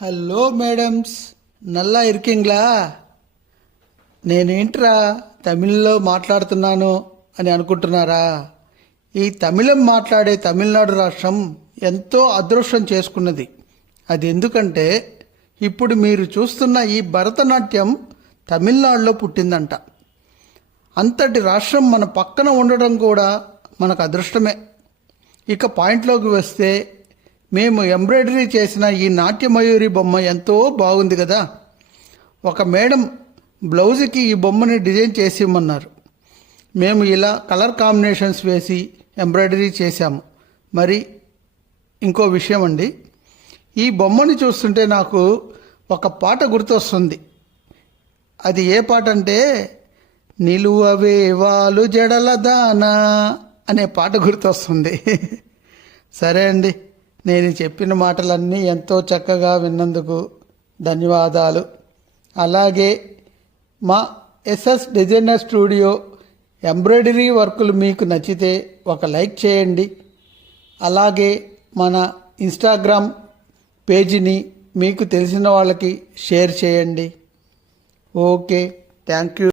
Hello madams, నల్లా ఇరికింగ్లా? నేనేంట్రా తమిళ్లో మాట్లాడుతున్నాను అని అనుకుంటున్నారా? ఈ తమిళం మాట్లాడే తమిళనాడు రాష్ట్రం ఎంతో అదృష్టం చేసుకున్నది. అది ఎందుకంటే ఇప్పుడు మీరు చూస్తున్న ఈ భరతనాట్యం తమిళనాడులో పుట్టిందంట. అంతటి రాష్ట్రం మన పక్కన ఉండడం కూడా మనకు అదృష్టమే. ఇక పాయింట్లోకి వస్తే, మేము ఎంబ్రాయిడరీ చేసిన ఈ నాట్యమయూరి బొమ్మ ఎంతో బాగుంది కదా. ఒక మేడం బ్లౌజ్కి ఈ బొమ్మని డిజైన్ చేసి ఇమ్మన్నారు. మేము ఇలా కలర్ కాంబినేషన్స్ వేసి ఎంబ్రాయిడరీ చేశాము. మరి ఇంకో విషయం అండి, ఈ బొమ్మని చూస్తుంటే నాకు ఒక పాట గుర్తొస్తుంది. అది ఏ పాట అంటే, నిలువవే వాలు జడల దానా అనే పాట గుర్తొస్తుంది. సరే అండి, నేను చెప్పిన మాటలన్నీ ఎంతో చక్కగా విన్నందుకు ధన్యవాదాలు. అలాగే మా ఎస్ఎస్ డిజైనర్ స్టూడియో ఎంబ్రాయిడరీ వర్కులు మీకు నచ్చితే ఒక లైక్ చేయండి. అలాగే మన ఇన్స్టాగ్రామ్ పేజీని మీకు తెలిసిన వాళ్ళకి షేర్ చేయండి. Okay, thank you.